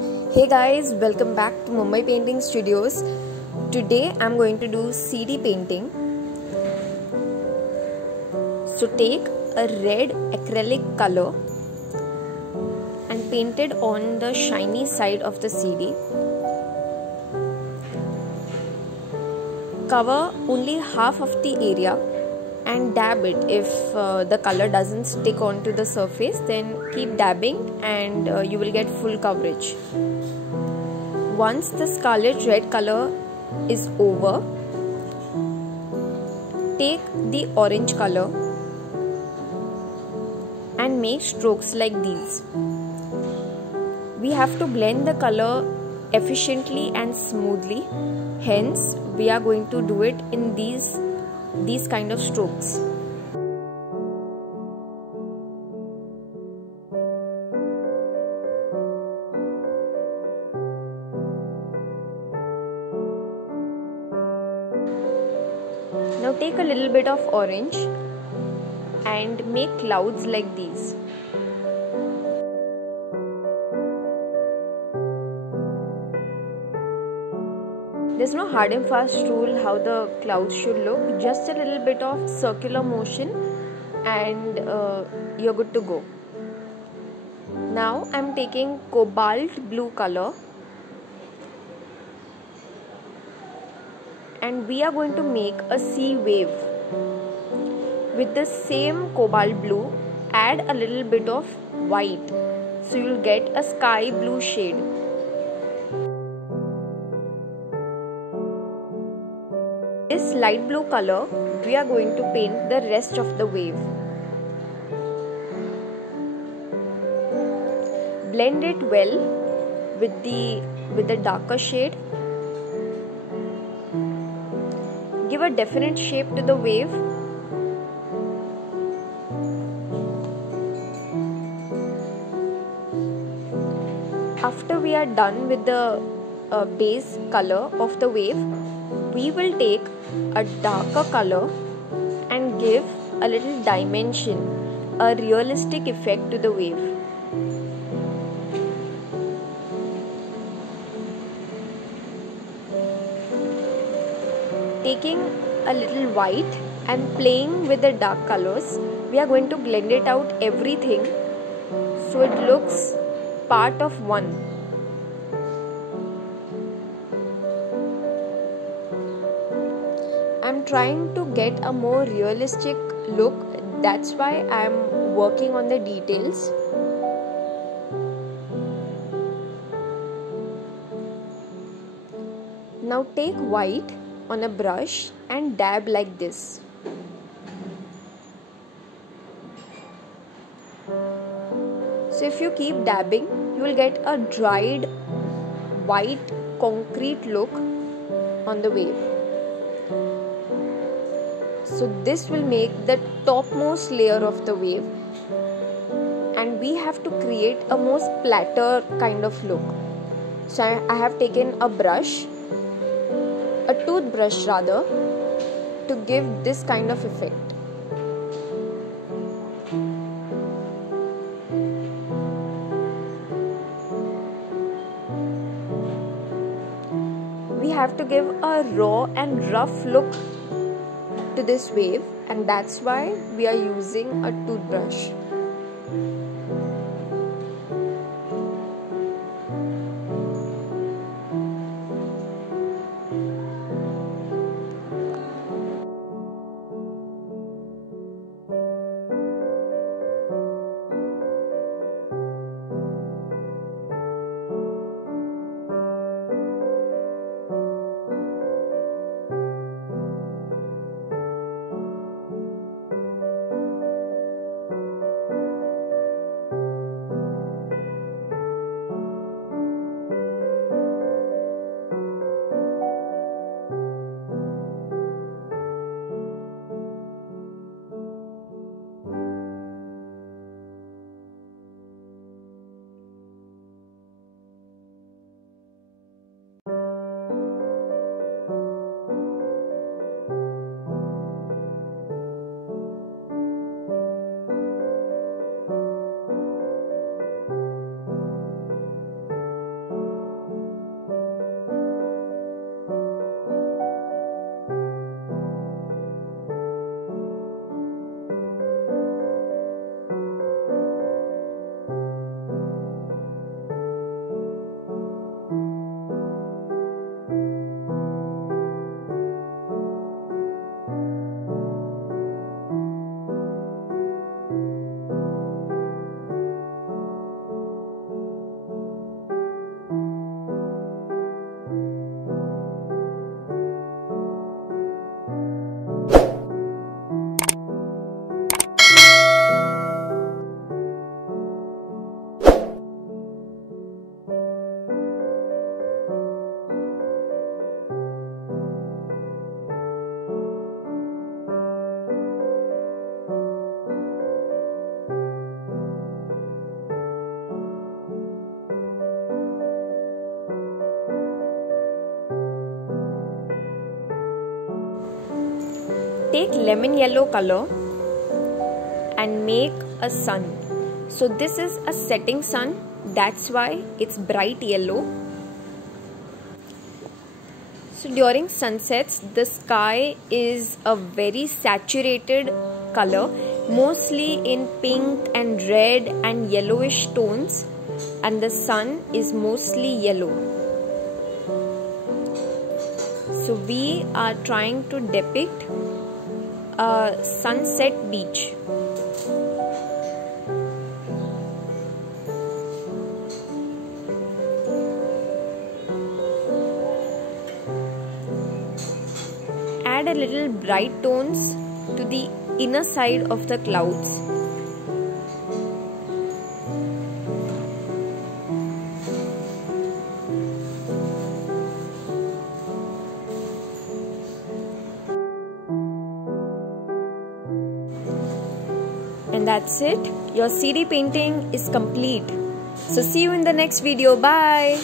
Hey guys, welcome back to Mumbai Painting Studios. Today I'm going to do CD painting. So take a red acrylic color and paint it on the shiny side of the CD. Cover only half of the area and dab it. If the color doesn't stick onto the surface, then keep dabbing and you will get full coverage. Once the scarlet red color is over, take the orange color and make strokes like these. We have to blend the color efficiently and smoothly, hence we are going to do it in these kind of strokes. Now take a little bit of orange and make clouds like these. There's no hard and fast rule how the clouds should look, just a little bit of circular motion and you're good to go. Now I'm taking cobalt blue color and we are going to make a sea wave. With the same cobalt blue, add a little bit of white, so you'll get a sky blue shade. This light blue color, we are going to paint the rest of the wave. Blend it well with the darker shade. Give a definite shape to the wave. After we are done with the base color of the wave, we will take a darker color and give a little dimension, a realistic effect to the wave. Taking a little white and playing with the dark colors, we are going to blend it out everything so it looks part of one. I'm trying to get a more realistic look, that's why I'm working on the details. Now take white on a brush and dab like this. So if you keep dabbing, you will get a dried white concrete look on the wave. So this will make the topmost layer of the wave, and we have to create a more splatter kind of look. So I have taken a brush, a toothbrush rather, to give this kind of effect. We have to give a raw and rough look to this wave, and that's why we are using a toothbrush. take lemon yellow color and make a sun. So this is a setting sun, that's why it's bright yellow. So during sunsets, the sky is a very saturated color, mostly in pink and red and yellowish tones, and the sun is mostly yellow. So we are trying to depict a sunset beach. Add a little bright tones to the inner side of the clouds. And that's it. Your CD painting is complete. So see you in the next video. Bye.